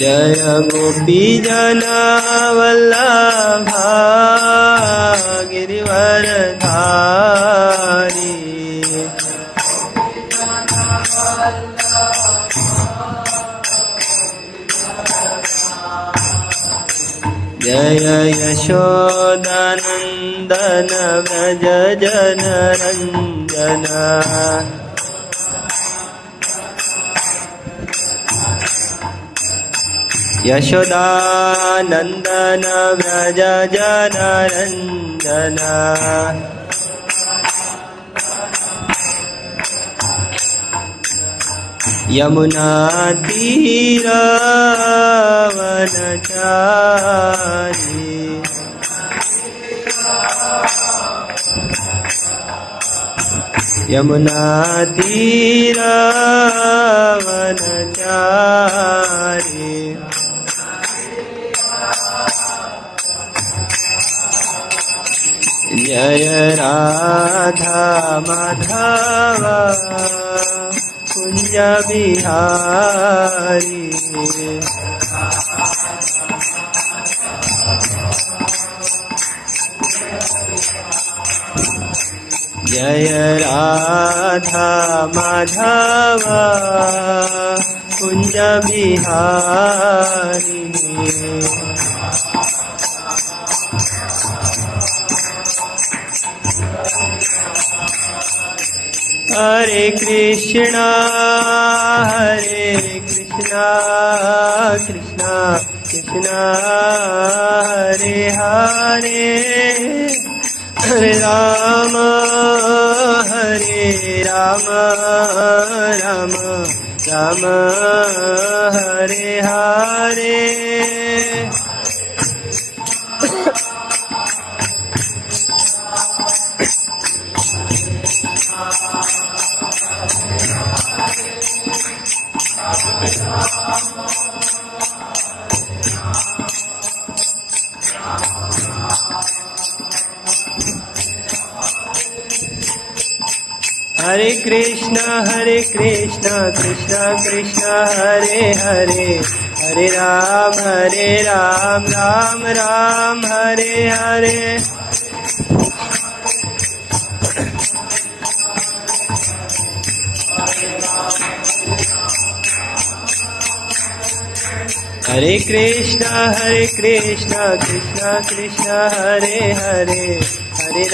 जय गोपी जना वल्लभा गिरिवरधारी जय यशोदानंदन व्रज जनरंजन यशोदानंदन व्रज जनरंजन यमुना तीरवनचारी यमुना तीरवनचारी जय राधा माधव कुंज बिहारी जय राधा माधव कुंज बिहारी हरे कृष्णा कृष्णा कृष्णा हरे हरे हरे राम राम राम हरे हरे हरे कृष्णा कृष्णा कृष्णा हरे हरे हरे राम राम राम हरे हरे हरे कृष्णा कृष्णा कृष्णा हरे हरे हरे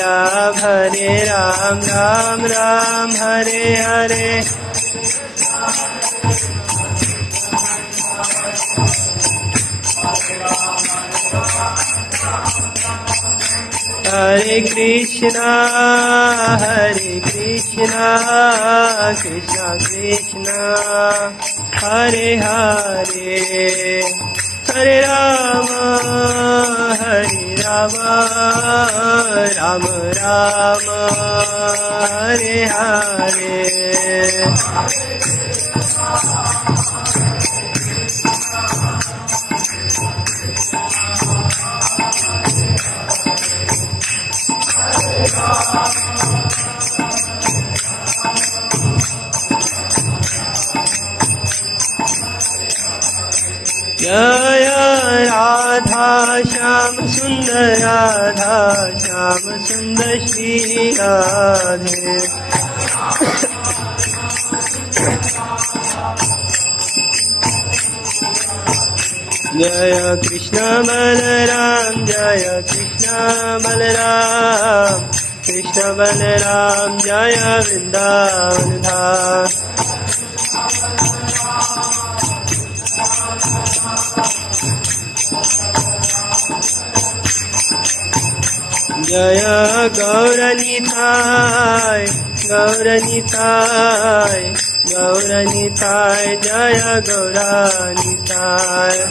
राम राम राम हरे हरे हरे कृष्णा कृष्णा कृष्णा हरे हरे हरे राम राम राम हरे हरे जय राधा श्याम सुंदर राधा श्याम सुंदर श्री राधे जय कृष्ण बलराम जय कृष्ण बलराम कृष्ण बलराम जय वृंदावन धाम जय गौरनिताय गौरनिताय गौरनिताय जय गौरनिताय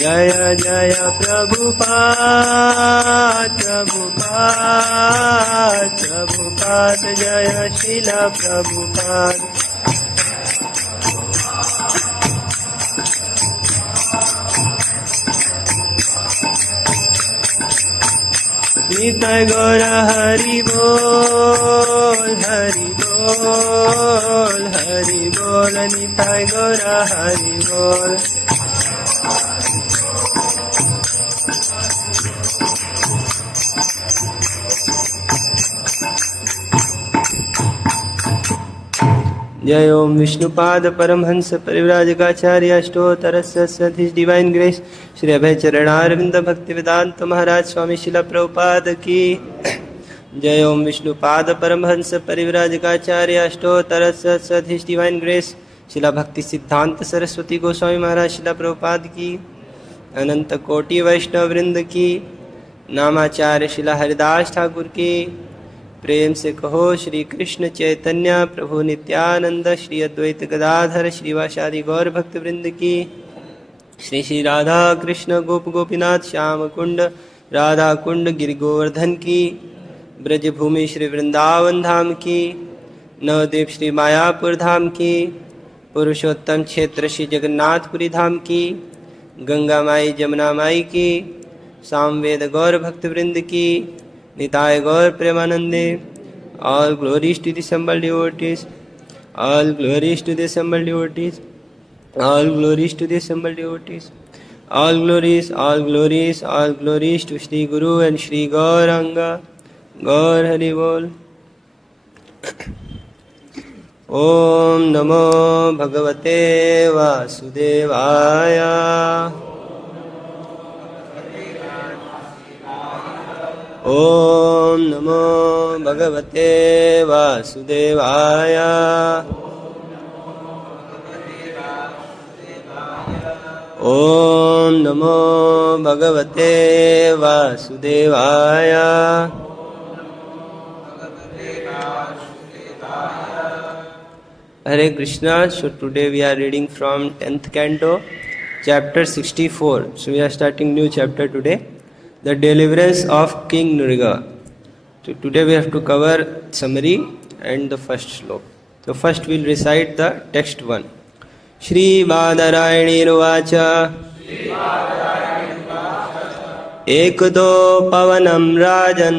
जय जय प्रभुपाद प्रभुपाद प्रभुपाद जय श्रीला प्रभुपाद निताय गौर हरि बोल हरि बोल हरि बोल निताय गौर हरि बोल। जय ओम विष्णुपाद परमहंस परिव्राजकाचार्य अष्टोत्तरस्य सतीश डिवाइन ग्रेस श्री अभय चरणारविंद भक्ति वेदांत महाराज स्वामी शिला प्रभुपाद की। जय ओम विष्णुपाद परमहंस परिव्राजकाचार्य अष्टोत्तरस्य सतीश डिवाइन ग्रेस शिला भक्ति सिद्धांत सरस्वती गोस्वामी महाराज शिला प्रभुपाद की। अनंत कोटि वैष्णव वृंद की। नामाचार्य शिला हरिदास ठाकुर की। प्रेम से कहो श्री कृष्ण चैतन्य प्रभु नित्यानंद श्री अद्वैत गदाधर श्रीवासादि गौर भक्त वृंद की। श्री श्री राधा कृष्ण गोप गोपीनाथ श्याम कुंड राधा कुंड गिरि गोवर्धन की। ब्रजभूमि श्री वृंदावन धाम की। नवद्वीप श्री मायापुर धाम की। पुरुषोत्तम क्षेत्र श्री जगन्नाथपुरी धाम की। गंगा माई जमुना माई की। सामवेद गौर भक्त वृंद की। निताय गौर प्रेमानंदे। All glories to the assembled devotees. All glories to the assembled devotees. All glories to the assembled devotees. All glories, all glories, all glories to Shri Guru and Shri Gauranga. Gaur Hari Bol. Om Namo Bhagavate Vasudevaya. Om Namo Bhagavate Vasudevaya. Om Namo Bhagavate Vasudevaya. Hare Krishna. So today we are reading from 10th canto, chapter 64. So we are starting new chapter today. The deliverance of King Nṛga. So today we have to cover summary and the first slok. So first we'll recite the text 1. Śrī Bādarāyaṇir uvāca. Ekadopavanaṁ rājan.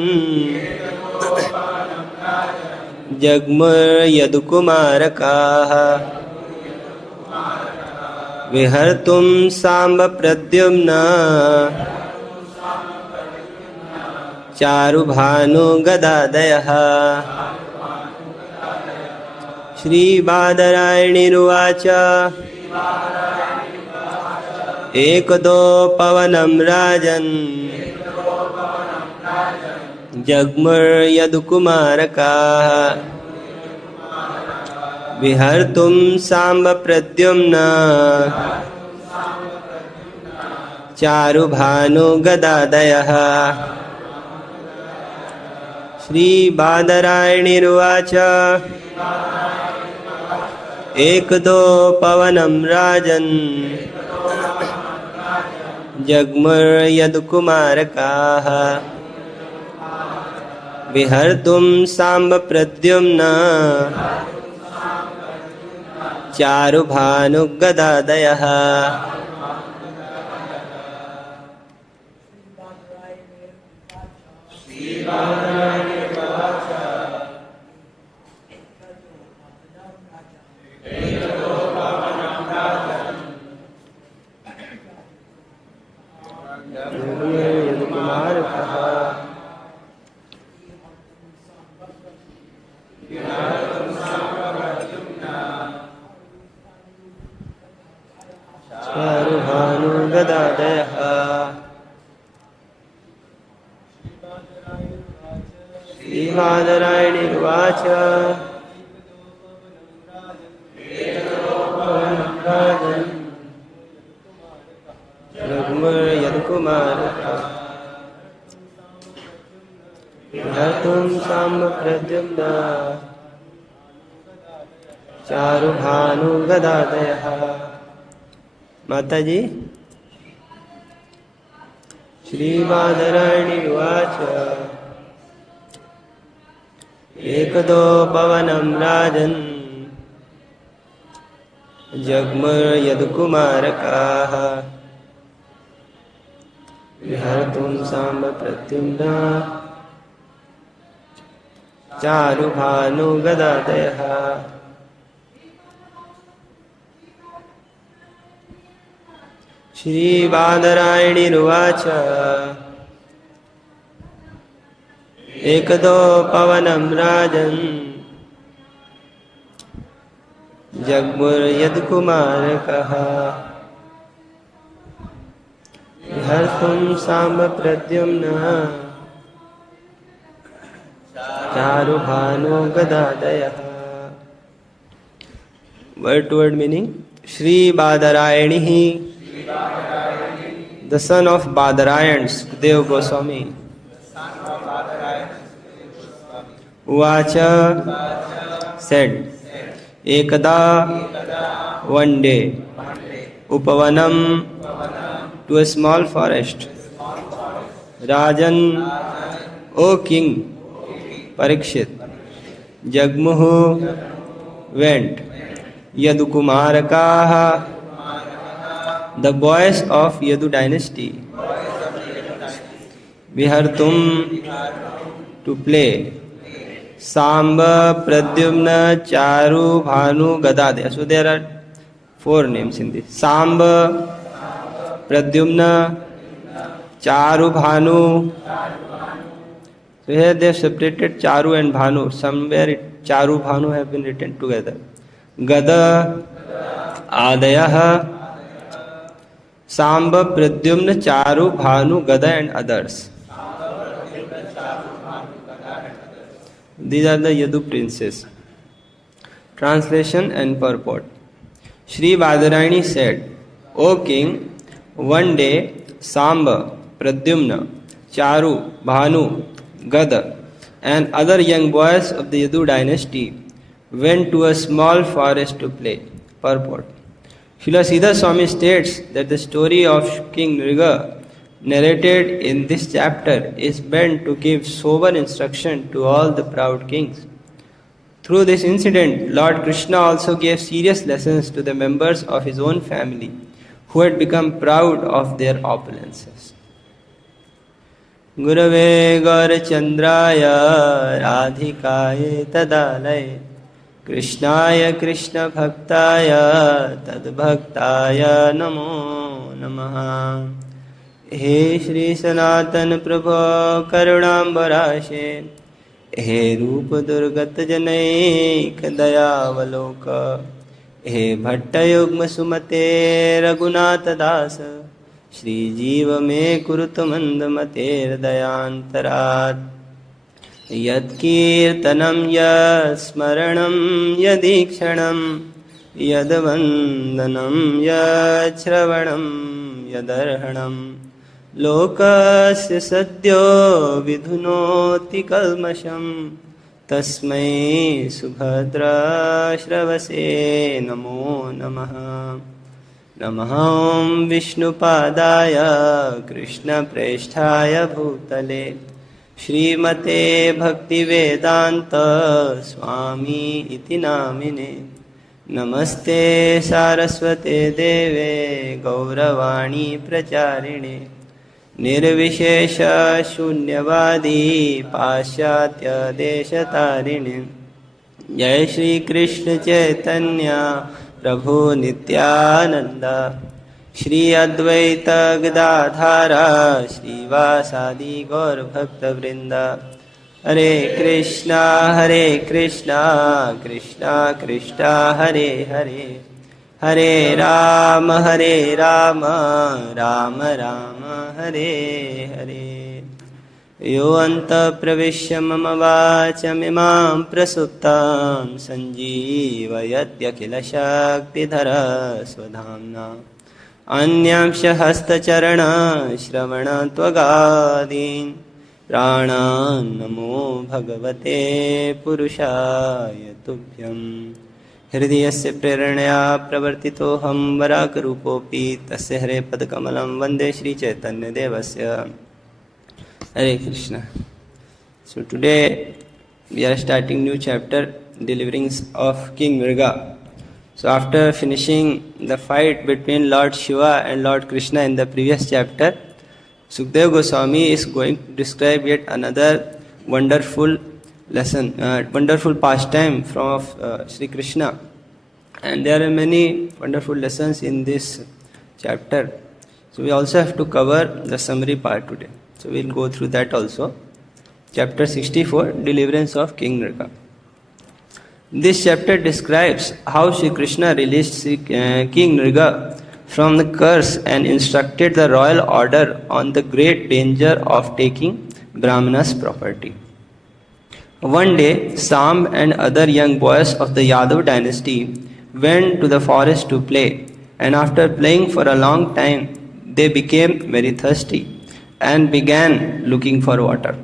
Jagmur yadu-kumārakāḥ. Vihartuṁ sāmba-pradyumna-cāru-bhānu-gadādayaḥ. Śrī Bādarāyaṇir uvāca. Ekadopavanaṁ rājan. Jagmur yadu-kumārakāḥ. vihartuṁ sāmba-pradyumna-cāru-bhānu-gadādayaḥ. Śrī Bādarāyaṇir uvāca. Ekadopavanaṁ rājan. Jagmur yadu-kumārakāḥ. vihartuṁ sāmba-pradyumna-cāru-bhānu-gadādayaḥ. cāru-bhānu-gadādayaḥ. Śrī Bādarāyaṇir uvāca. jagmur yadu-kumārakāḥ. vihartuṁ sāmba-pradyumna-cāru-bhānu-gadādayaḥ. माता जी. श्री बादरायणि उवाच. एकदोपवनं राजन् जग्मुर् यदुकुमारकाः विहर्तुं साम्ब-प्रद्युम्ना cāru-bhānu-gadādayaḥ. Śrī Bādarāyaṇir uvāca ekadopavanaṁ rājan jagmur yadu-kumārakāḥ vihartuṁ sāmba-pradyumna-cāru-bhānu-gadādayaḥ. Word to word meaning: Śrī Bādarāyaṇi, the son of Badarāyaṇ, Śukadeva Gosvāmī. Uvāca, said, ekadā, one day, upavanam, to a small forest, rājan, O king, Parīkṣit, jagmuḥ, went, yadu-kumārakāḥ, the boys of Yadu dynasty, vihartum, to play, sāmba-pradyumna-cāru-bhānu-gada-ādayaḥ. So there are 4 names in this: sāmba-pradyumna, cāru-bhānu. So here they have separated Charu and Bhanu. Somewhere Charu-Bhanu have been written together. Gada-ādayaḥ, sāmba-pradyumna-cāru-bhānu-gada and others. These are the Yadu princes. Translation and purport. Śrī Bādarāyaṇi said, O king, one day Sāmba, Pradyumna, Charu, Bhanu, Gada and other young boys of the Yadu dynasty went to a small forest to play. Purport. Śrīla Śrīdhara Svāmī states that the story of King Nṛga narrated in this chapter is meant to give sober instruction to all the proud kings. Through this incident, Lord Kṛṣṇa also gave serious lessons to the members of his own family who had become proud of their opulences. Gurave Gaurachandraya Radhikāya Tadālaya Krishnāya Krishna Bhaktaya Tadbhaktaya Namo Namaha. हे श्री सनातन प्रभो करुणाम्बराशे, हे रूप दुर्गत जनैक दयावलोक, हे भट्टयुग्म सुमते रघुनाथ दास, श्री जीव में कुरुत मंद मते हृदयांतरात्। यत्कीर्तनं यत्स्मरणं यदीक्षणं यद्वन्दनं यच्छ्रवणं यदर्हणं लोकस्य सद्यो विधुनोति कल्मषं तस्मै सुभद्राश्रवसे नमो नमः। नमः ॐ विष्णुपादाय कृष्णप्रेष्ठाय भूतले श्रीमते भक्तिवेदान्त स्वामी इति नामिने। नमस्ते सारस्वते देवे गौरवाणी प्रचारिणे, निर्विशेष शून्यवादी पाश्चात्य देशतारिणे। जय श्री कृष्ण चैतन्य प्रभु नित्यानंद, श्री अद्वैत गदाधर श्रीवासादि गौर भक्त वृंद। हरे कृष्णा कृष्णा कृष्णा हरे हरे, हरे राम राम राम हरे हरे। यो अन्तः प्रविश्य मम वाचमिमां प्रसुप्तां सञ्जीवयत्यखिलशक्तिधर स्वधाम्ना। अन्यांश हस्तचरण श्रवण त्वगादीन् प्राणान् नमो भगवते पुरुषाय तुभ्यम्। हृदयस्य प्रेरणया प्रवर्तितोऽहं वराकरूपोऽपि तस्य हरेपदकमलं वन्दे श्रीचैतन्यदेवस्य। Hare Krishna. So today we are starting new chapter, deliverings of King Nṛga. So after finishing the fight between Lord Shiva and Lord Kṛṣṇa in the previous chapter, Śukadeva Gosvāmī is going to describe yet another wonderful lesson, wonderful pastime from Sri Krishna. And there are many wonderful lessons in this chapter. So we also have to cover the summary part today. So we'll go through that also. Chapter 64, Deliverance of King Nṛga. This chapter describes how Sri Krishna released King Nṛga from the curse and instructed the royal order on the great danger of taking Brahmana's property. One day, Sam and other young boys of the Yadu dynasty went to the forest to play, and after playing for a long time, they became very thirsty and began looking for water.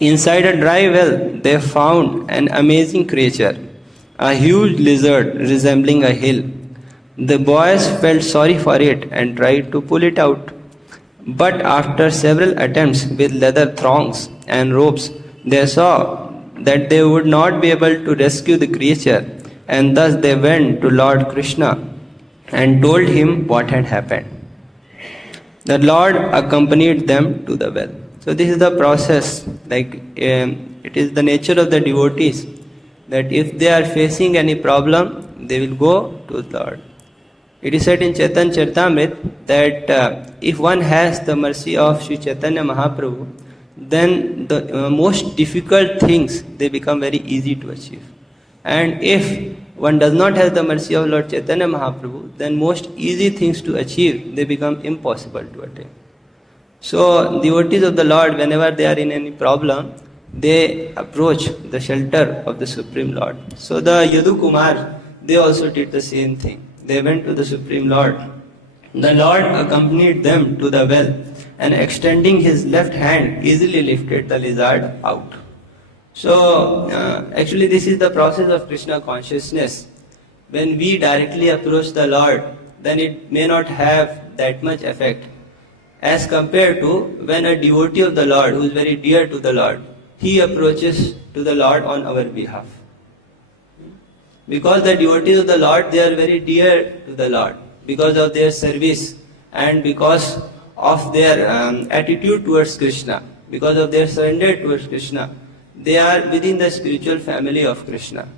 Inside a dry well, they found an amazing creature, a huge lizard resembling a hill. The boys felt sorry for it and tried to pull it out. But after several attempts with leather thongs and ropes, they saw that they would not be able to rescue the creature, and thus they went to Lord Kṛṣṇa and told him what had happened. The Lord accompanied them to the well. So this is the process, it is the nature of the devotees, that if they are facing any problem, they will go to the Lord. It is said in Chaitanya Charitamrita that if one has the mercy of Sri Chaitanya Mahaprabhu, then the most difficult things, they become very easy to achieve. And if one does not have the mercy of Lord Chaitanya Mahaprabhu, then most easy things to achieve, they become impossible to attain. So devotees of the Lord, whenever they are in any problem, they approach the shelter of the Supreme Lord. So the Yadu-kumār, they also did the same thing. They went to the Supreme Lord. The Lord accompanied them to the well, and extending his left hand, easily lifted the lizard out. So actually this is the process of Krishna consciousness. When we directly approach the Lord, then it may not have that much effect, as compared to when a devotee of the Lord, who is very dear to the Lord, he approaches to the Lord on our behalf. Because the devotees of the Lord, they are very dear to the Lord, because of their service and because of their attitude towards Krishna, because of their surrender towards Krishna. They are within the spiritual family of Krishna.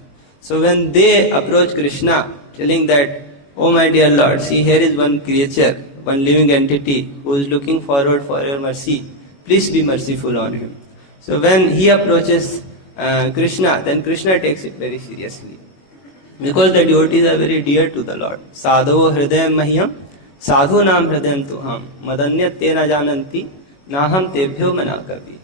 So when they approach Krishna, telling that, oh my dear Lord, see, here is one creature, one living entity who is looking forward for your mercy. Please be merciful on him. So when he approaches Krishna, then Krishna takes it very seriously. Because the devotees are very dear to the Lord. Sadho hridayam mahyam, sadhu nam hridayam tuham, madanyat tena jananti, naham tebhyo manakavi.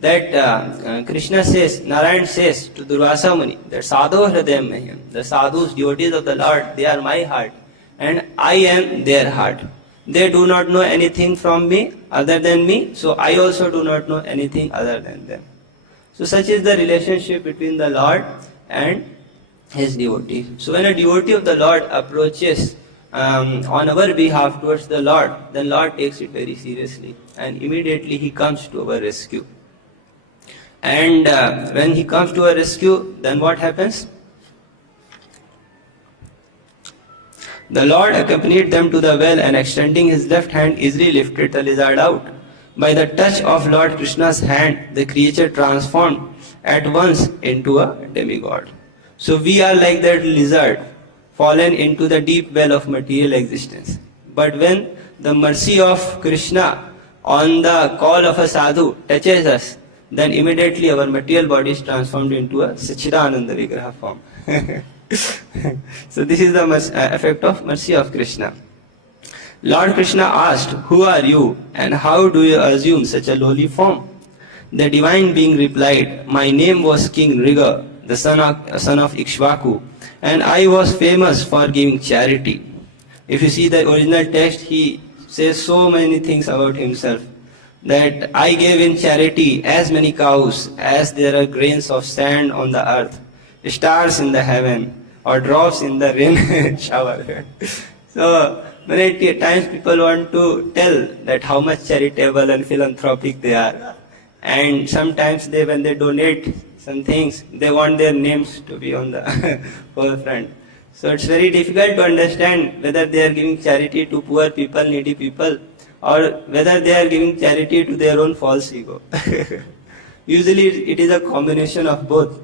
That Krishna says, Narayan says to Durvasa Muni, that sadho hridayam mahyam, the sadhus, devotees of the Lord, they are my heart, and I am their heart. They do not know anything from me other than me, so I also do not know anything other than them. So such is the relationship between the Lord and his devotee. So when a devotee of the Lord approaches on our behalf towards the Lord, then Lord takes it very seriously, and immediately he comes to our rescue. And when he comes to our rescue, then what happens? The Lord accompanied them to the well, and extending his left hand, easily lifted the lizard out. By the touch of Lord Krishna's hand, the creature transformed at once into a demigod. So we are like that lizard, fallen into the deep well of material existence. But when the mercy of Krishna on the call of a sadhu touches us, then immediately our material body is transformed into a Sachidananda Vigraha form. So this is the effect of mercy of Krishna. Lord Krishna asked, "Who are you, and how do you assume such a lowly form?" The divine being replied, "My name was King Nṛga, the son of Ikshvaku, and I was famous for giving charity." If you see the original text, he says so many things about himself, that I gave in charity as many cows as there are grains of sand on the earth, stars in the heaven, or drops in the rain shower. So many times people want to tell that how much charitable and philanthropic they are, and sometimes when they donate some things, they want their names to be on the forefront. So it's very difficult to understand whether they are giving charity to poor people, needy people, or whether they are giving charity to their own false ego. Usually it is a combination of both.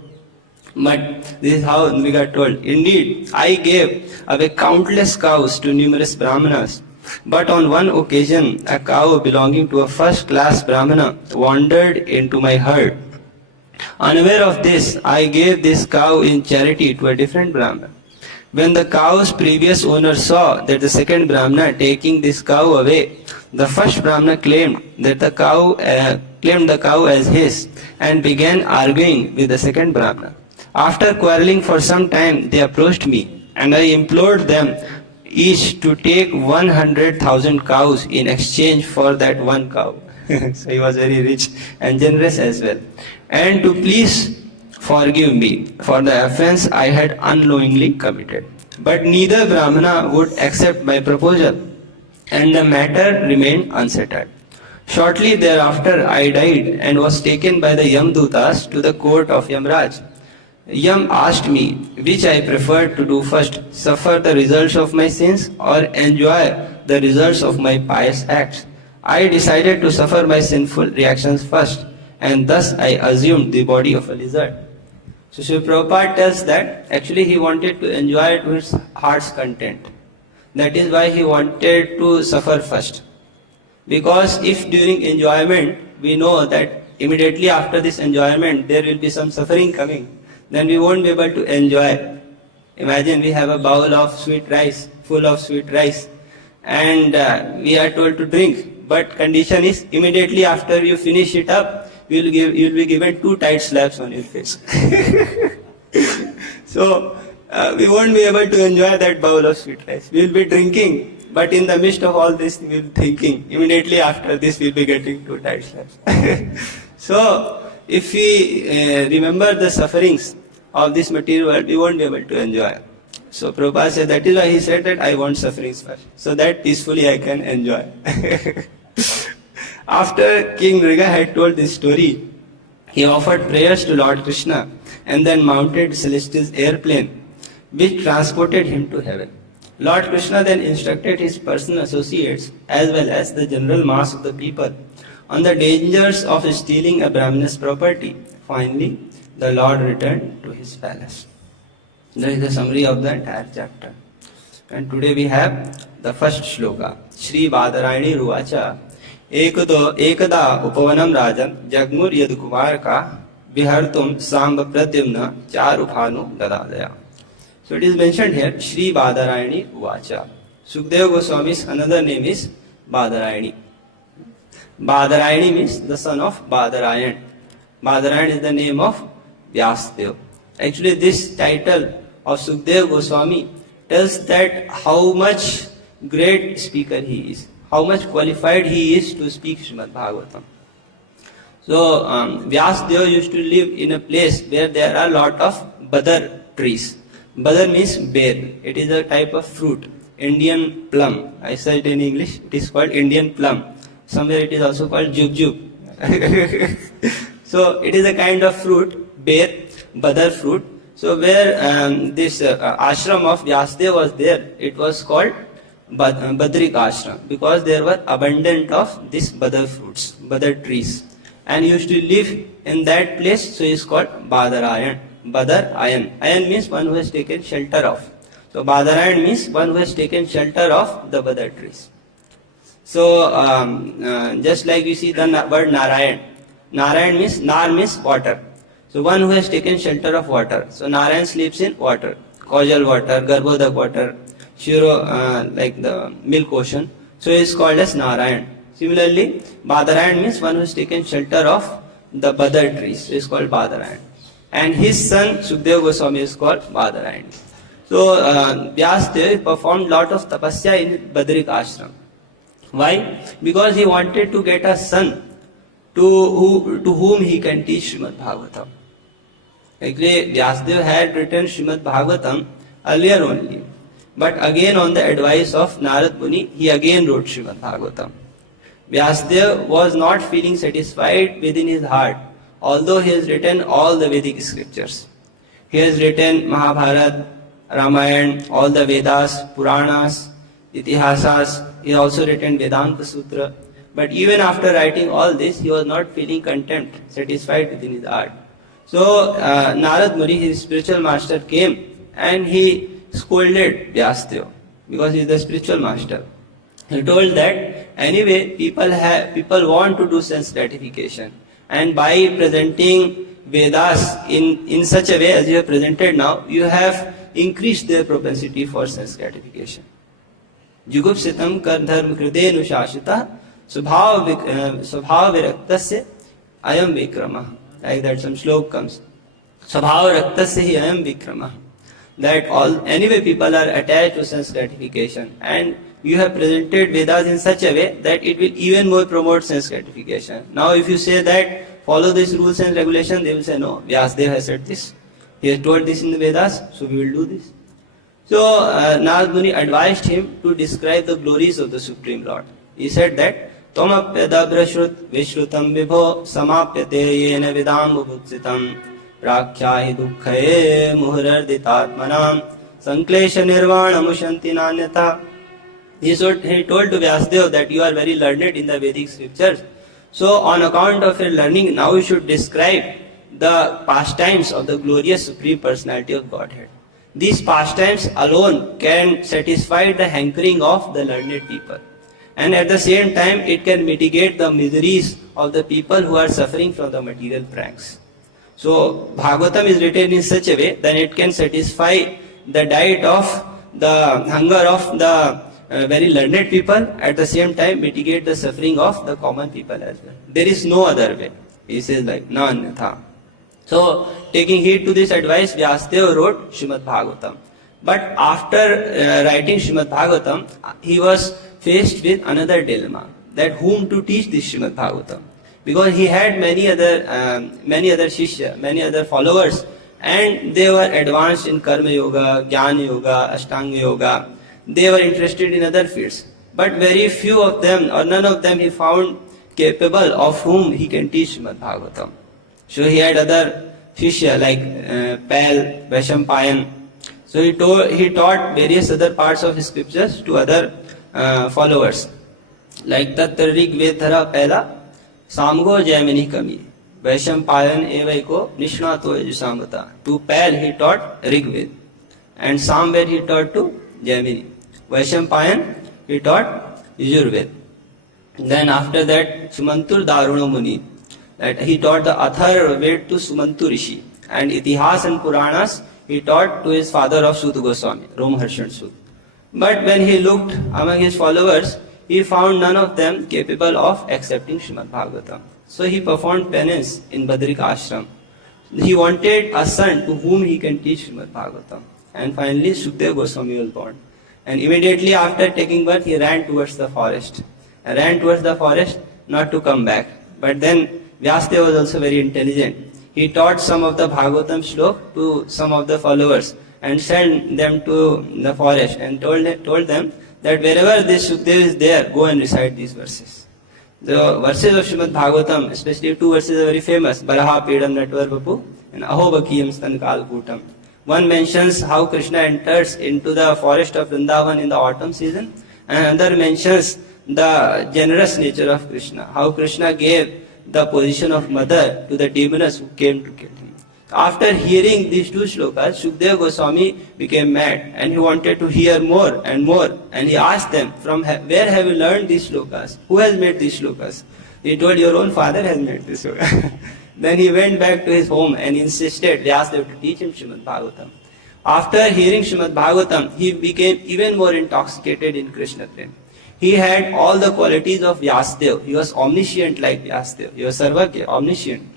But this is how Nṛga told. Indeed, I gave away countless cows to numerous brahmanas. But on one occasion, a cow belonging to a first-class brahmana wandered into my herd. Unaware of this, I gave this cow in charity to a different brahmana. When the cow's previous owner saw that the second brahmana taking this cow away, the first brahmana claimed the cow as his and began arguing with the second brahmana. After quarreling for some time, they approached me, and I implored them each to take 100,000 cows in exchange for that one cow. So he was very rich and generous as well. And to please forgive me for the offense I had unknowingly committed. But neither brahmana would accept my proposal, and the matter remained unsettled. Shortly thereafter, I died and was taken by the Yamdutas to the court of Yamraj. Yam asked me which I preferred to do first, suffer the results of my sins or enjoy the results of my pious acts. I decided to suffer my sinful reactions first, and thus I assumed the body of a lizard. So Srila Prabhupada tells that actually he wanted to enjoy to his heart's content. That is why he wanted to suffer first. Because if during enjoyment we know that immediately after this enjoyment there will be some suffering coming, then we won't be able to enjoy. Imagine we have a bowl of sweet rice, full of sweet rice, and we are told to drink. But condition is immediately after you finish it up, you'll be given 2 tight slaps on your face. So we won't be able to enjoy that bowl of sweet rice. We'll be drinking, but in the midst of all this, we'll be thinking. Immediately after this, we'll be getting 2 tight slaps. So if we remember the sufferings of this material world, we won't be able to enjoy. So Prabhupada said, that is why he said that I want sufferings first, so that peacefully I can enjoy. After King Nṛga had told this story, he offered prayers to Lord Kṛṣṇa and then mounted celestial airplane, which transported him to heaven. Lord Kṛṣṇa then instructed his personal associates as well as the general mass of the people on the dangers of stealing a Brahmana's property. Finally, the Lord returned to his palace. That is the summary of the entire chapter. And today we have the first shloka. Śrī Bādarāyaṇi uvāca ekadā upavanam rājan jagmur yadu-kumārakāḥ vihartuṁ sāmba-pradyumna-cāru-bhānu-gada-ādayaḥ. So it is mentioned here, Śrī Bādarāyaṇi uvāca. Śukadeva Gosvāmī's another name is Badarāyaṇi. Badarāyaṇi means the son of Badarāyaṇ. Badarāyaṇ is the name of Vyasadeva. Actually, this title of Śukadeva Gosvāmī tells that how much great speaker he is, how much qualified he is to speak Srimad Bhagavatam. So, Vyasadeva used to live in a place where there are a lot of badar trees. Badar means bear. It is a type of fruit, Indian plum. I said in English, it is called Indian plum. Somewhere it is also called jub. So, it is a kind of fruit, bear, badar fruit. So, where this ashram of Vyasadeva was there, it was called Badrik ashram, because there were abundant of these badar fruits, badar trees. And he used to live in that place, so he is called Badarāyaṇ. Badarāyaṇ. Ayan means one who has taken shelter of. So Badarāyaṇ means one who has taken shelter of the badar trees. So just like you see the word Narayan. Narayan means, Nar means water. So one who has taken shelter of water. So Narayan sleeps in water. Causal water, Garbhodak water, Shiro, like the milk ocean. So he is called as Narayan. Similarly, Badarāyaṇ means one who has taken shelter of the badar trees. So he is called Badarāyaṇ. And his son Śukadeva Gosvāmī is called Badarāyaṇ. So Vyasadeva performed lot of tapasya in Badrik ashram. Why? Because he wanted to get a son to whom he can teach Srimad Bhagavatam. Actually, Vyasadeva had written Srimad Bhagavatam earlier only. But again, on the advice of Narad Muni, he again wrote Srimad Bhagavatam. Vyasadeva was not feeling satisfied within his heart, although he has written all the Vedic scriptures. He has written Mahabharata, Ramayana, all the Vedas, Puranas, Itihasas. He has also written Vedanta Sutra. But even after writing all this, he was not feeling content, satisfied within his art. So Narad Muni, his spiritual master, came and he scolded Vyasdeva because he is the spiritual master. He told that anyway people want to do sense gratification, and by presenting Vedas in such a way as you have presented now, you have increased their propensity for sense gratification. Jugupsitam kar dharma kridenu shashita svabhav viraktasya ayam vikrama. Like that some slok comes. Svabhav viraktasya hi ayam vikrama. That anyway people are attached to sense gratification, and you have presented Vedas in such a way that it will even more promote sense gratification. Now if you say that follow these rules and regulations, they will say no, Vyasdeva has said this. He has told this in the Vedas, so we will do this. So Narad Muni advised him to describe the glories of the Supreme Lord. He said that Tomapyada brashrut vishrutam vibho samapyate yena vidam ubhutsitam prakyahi dukkhaye muhurarditatmanam sanklesha nirvana mushanti nanyata. He told to Vyasdeva that you are very learned in the Vedic scriptures. So on account of your learning, now you should describe the pastimes of the glorious Supreme Personality of Godhead. These pastimes alone can satisfy the hankering of the learned people. And at the same time, it can mitigate the miseries of the people who are suffering from the material pranks. So Bhagavatam is written in such a way that it can satisfy the diet of the hunger of the very learned people, at the same time mitigate the suffering of the common people as well. There is no other way. He says like, na anyatha. So, taking heed to this advice, Vyasdeva wrote Srimad Bhagavatam. But after writing Srimad Bhagavatam, he was faced with another dilemma, that whom to teach this Srimad Bhagavatam. Because he had many other shishya, many other followers, and they were advanced in Karma Yoga, Jnana Yoga, Ashtanga Yoga. They were interested in other fields. But very few of them, or none of them, he found capable of whom he can teach Srimad Bhagavatam. So he had other shishya like Pal, Vaishampayan. So he taught various other parts of his scriptures to other followers. Like Tatra Rig Vedhara Pala, Samgo Jaimini Kami, Vaishampayan Evaiko Nishnato Yajusambata. To Pal he taught Rig Ved, and Samved he taught to Jaimini. Vaishampayan he taught Yajurved. Then after that Sumantur Daruna Muni, that he taught the Atharva Ved to Sumantu Rishi, and Itihas and Puranas he taught to his father of Sūta Gosvāmī, Romharshan Sūta. But when he looked among his followers, he found none of them capable of accepting Srimad Bhagavatam. So he performed penance in Badrika Ashram. He wanted a son to whom he can teach Srimad Bhagavatam. And finally Śukadeva Gosvāmī was born. And immediately after taking birth, he ran towards the forest. Not to come back. But then Vyasdeva was also very intelligent. He taught some of the Bhagavatam slok to some of the followers and sent them to the forest and told them that wherever this Śukadeva is there, go and recite these verses. The verses of Srimad Bhagavatam, especially two verses are very famous, Baraha Pedam Natvar Vapu and Ahobakiyam Stan Kalkutam. One mentions how Krishna enters into the forest of Vrindavan in the autumn season, and another mentions the generous nature of Krishna, how Krishna gave the position of mother to the demons who came to kill him. After hearing these two shlokas, Śukadeva Gosvāmī became mad and he wanted to hear more and more, and he asked them, from where have you learned these shlokas? Who has made these shlokas? He told, your own father has made this shloka. Then he went back to his home and insisted, Vyasdeva to teach him Srimad Bhagavatam. After hearing Srimad Bhagavatam, he became even more intoxicated in Krishna Prem. He had all the qualities of Vyasdeva. He was omniscient like Vyasdeva. He was Sarvagya, omniscient.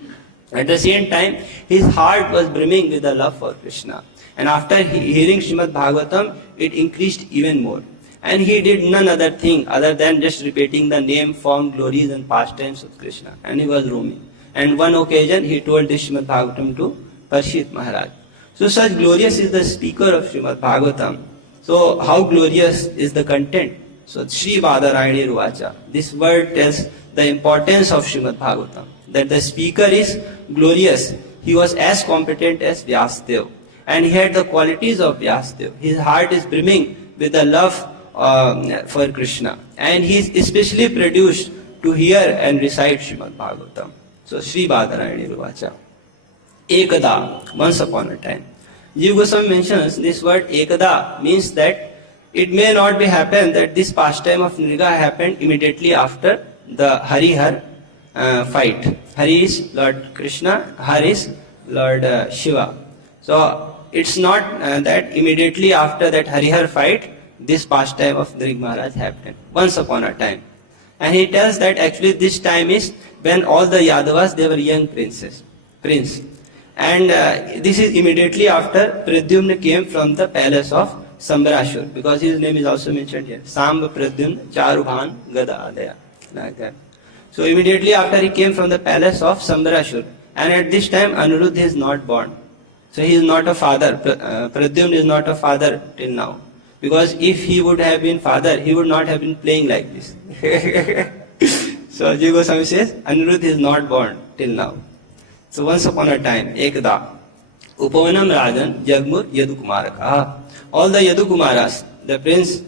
At the same time, his heart was brimming with the love for Krishna. And after hearing Srimad Bhagavatam, it increased even more. And he did none other thing other than just repeating the name, form, glories and pastimes of Krishna. And he was roaming. And one occasion, he told this Srimad Bhagavatam to Parīkṣit Maharaj. So such glorious is the speaker of Srimad Bhagavatam. So how glorious is the content? So Śrī Bādarāyaṇir uvāca. This word tells the importance of Srimad Bhagavatam. That the speaker is glorious. He was as competent as Vyasdeva. And he had the qualities of Vyasdeva. His heart is brimming with the love for Krishna. And he is especially produced to hear and recite Srimad Bhagavatam. So Śrī Bādarāyaṇi uvāca. Ekadā, once upon a time. Jiva Gosvāmī mentions this word ekada means that it may not be happen that this pastime of Nṛga happened immediately after the Harihar fight. Hari is Lord Kṛṣṇa, Har is Lord Shiva. So it's not that immediately after that Harihar fight, this pastime of Nṛga Maharaj happened. Once upon a time. And he tells that actually this time is when all the Yadavas, they were young prince. And this is immediately after Pradyumna came from the palace of Sāmba-pradyumna, because his name is also mentioned here. Sāmba-pradyumna-cāru-bhānu-gada-ādayaḥ. Like that. So immediately after he came from the palace of Sāmba-pradyumna. And at this time Aniruddha is not born. So he is not a father. Pradyumna is not a father till now. Because if he would have been father, he would not have been playing like this. So Jiva Gosvāmī says, Aniruddha is not born till now. So once upon a time, ekadā, upavanam rājan, jagmur, yadu-kumārakāḥ. All the yadu-kumaras, the princes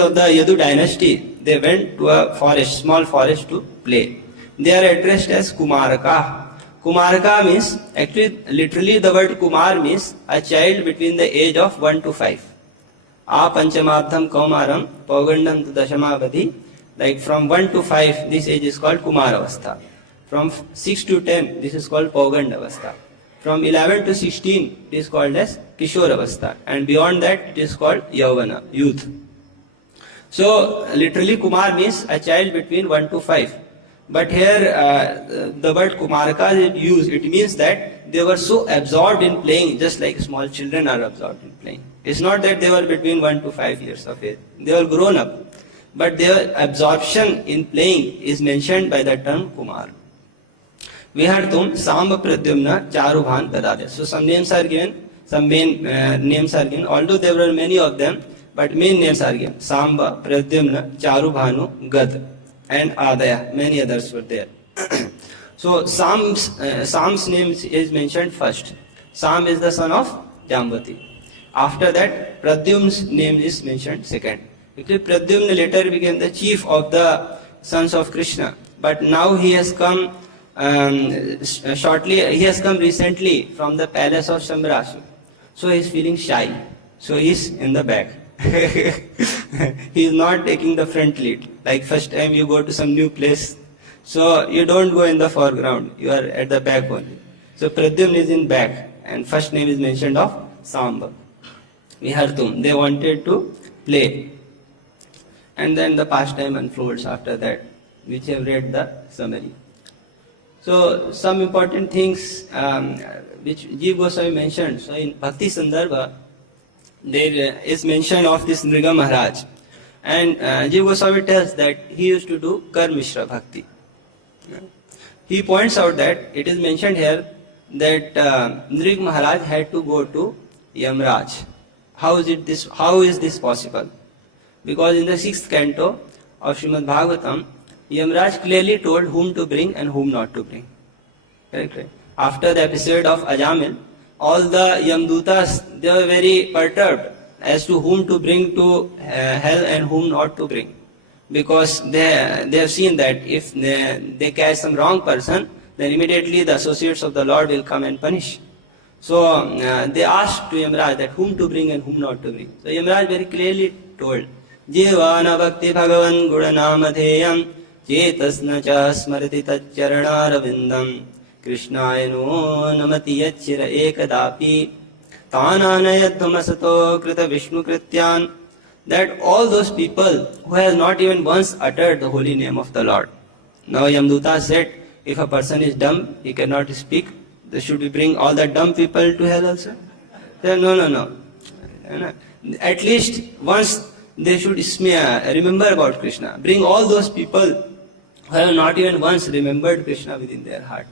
of the Yadu dynasty, they went to a forest, small forest to play. They are addressed as kumārakāḥ. Kumāraka means, actually literally the word kumar means a child between the age of 1 to 5. A panchamabdham kaumaram paugandam dashamavadhi. Like from 1 to 5, this age is called Kumaravastha. From 6 to 10, this is called Paugandavastha. From 11 to 16, it is called as Kishoravastha. And beyond that, it is called Yauvana, youth. So, literally Kumar means a child between 1 to 5. But here, the word Kumaraka is used. It means that they were so absorbed in playing, just like small children are absorbed in playing. It's not that they were between 1 to 5 years of age. They were grown up. But their absorption in playing is mentioned by the term Kumar. Vihartum, sāmba-pradyumna-cāru-bhānu-gada-ādayaḥ. So some names are given, some main names are given. Although there were many of them, but main names are given. Sāmba-pradyumna-cāru-bhānu-gada and ādayaḥ. Many others were there. So Sam's name is mentioned first. Sam is the son of Jambati. After that, Pradyumna's name is mentioned second. Actually, Pradyumna later became the chief of the sons of Kṛṣṇa. But now he has come recently from the palace of Sāmba-pradyumna. So he is feeling shy. So he is in the back. He is not taking the front lead. Like first time you go to some new place. So you don't go in the foreground. You are at the back only. So Pradyumna is in back. And first name is mentioned of Sāmba. Vihartum. They wanted to play. And then the pastime unfolds after that, which have read the summary. So some important things which Jiva Gosvāmī mentioned. So in Bhakti Sandarbha, there is mention of this Nṛga Maharaj. And Jiva Gosvāmī tells that he used to do Karmishra Bhakti. He points out that it is mentioned here that Nṛga Maharaj had to go to Yamraj. How is this possible? Because in the 6th canto of Srimad Bhagavatam, Yamraj clearly told whom to bring and whom not to bring. Correct? After the episode of Ajamil, all the Yamdutas, they were very perturbed as to whom to bring to hell and whom not to bring. Because they have seen that if they catch some wrong person, then immediately the associates of the Lord will come and punish. So they asked to Yamraj that whom to bring and whom not to bring. So Yamraj very clearly told, Jivana bhakti bhagavan gudanāmadheyam chetasna cha smriti taccharanāravindam Krishnāyano namati yachira ekadāpi tānānayadhamasato krita vishnu krityan. That all those people who has not even once uttered the holy name of the Lord. Now Yamduta said, if a person is dumb, he cannot speak, should we bring all the dumb people to hell also? Said, no. At least once they should remember about Krishna. Bring all those people who have not even once remembered Krishna within their heart.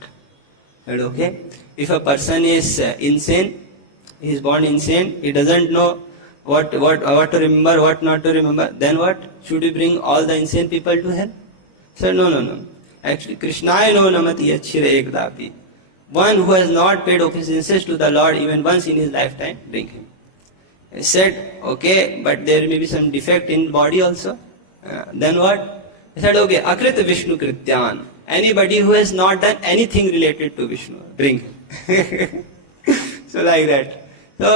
Said, okay, if a person is insane, he is born insane, he doesn't know what to remember, what not to remember, then what? Should we bring all the insane people to hell? Said, no. Actually, Krishnāyano namati yachira ekadāpi. One who has not paid obeisances to the Lord even once in his lifetime, bring him. He said, okay, but there may be some defect in body also. Then what? He said, okay, Akrita Vishnu Krityan. Anybody who has not done anything related to Vishnu, bring. So like that. So,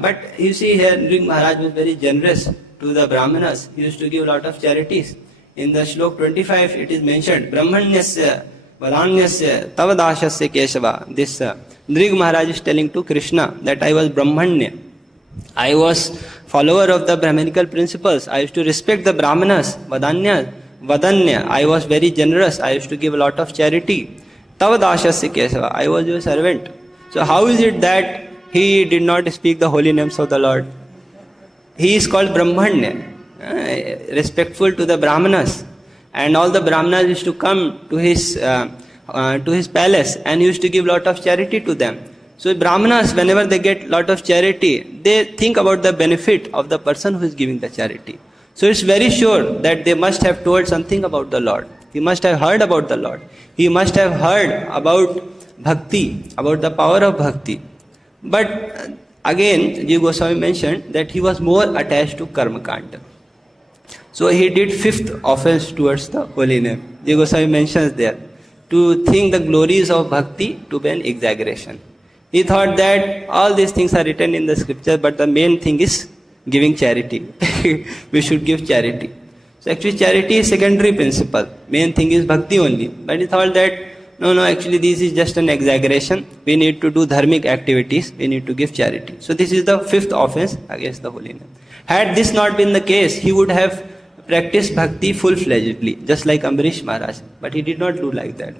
but you see here, Nṛga Maharaj was very generous to the Brahmanas. He used to give a lot of charities. In the Shlok 25, it is mentioned, Brahmanyasya, Vadanyasya, Tavadashasya Keshava. This Nṛga Maharaj is telling to Krishna that I was Brahmanya. I was follower of the Brahmanical principles. I used to respect the Brahmanas, Vadanya. I was very generous. I used to give a lot of charity. Tavadashasya Keshava. I was your servant. So how is it that he did not speak the holy names of the Lord? He is called Brahmanya, respectful to the Brahmanas. And all the Brahmanas used to come to his palace and he used to give lot of charity to them. So Brahmanas, whenever they get lot of charity, they think about the benefit of the person who is giving the charity. So it's very sure that they must have told something about the Lord. He must have heard about the Lord. He must have heard about bhakti, about the power of bhakti. But again, Jiva Goswami mentioned that he was more attached to karma kanda. So he did fifth offense towards the holy name. Jiva Goswami mentions there, to think the glories of bhakti to be an exaggeration. He thought that all these things are written in the scripture, but the main thing is giving charity. We should give charity. So actually charity is secondary principle. Main thing is bhakti only. But he thought that no, actually this is just an exaggeration. We need to do dharmic activities. We need to give charity. So this is the fifth offense against the holy name. Had this not been the case, he would have practiced bhakti full-fledgedly, just like Ambarish Maharaj. But he did not do like that.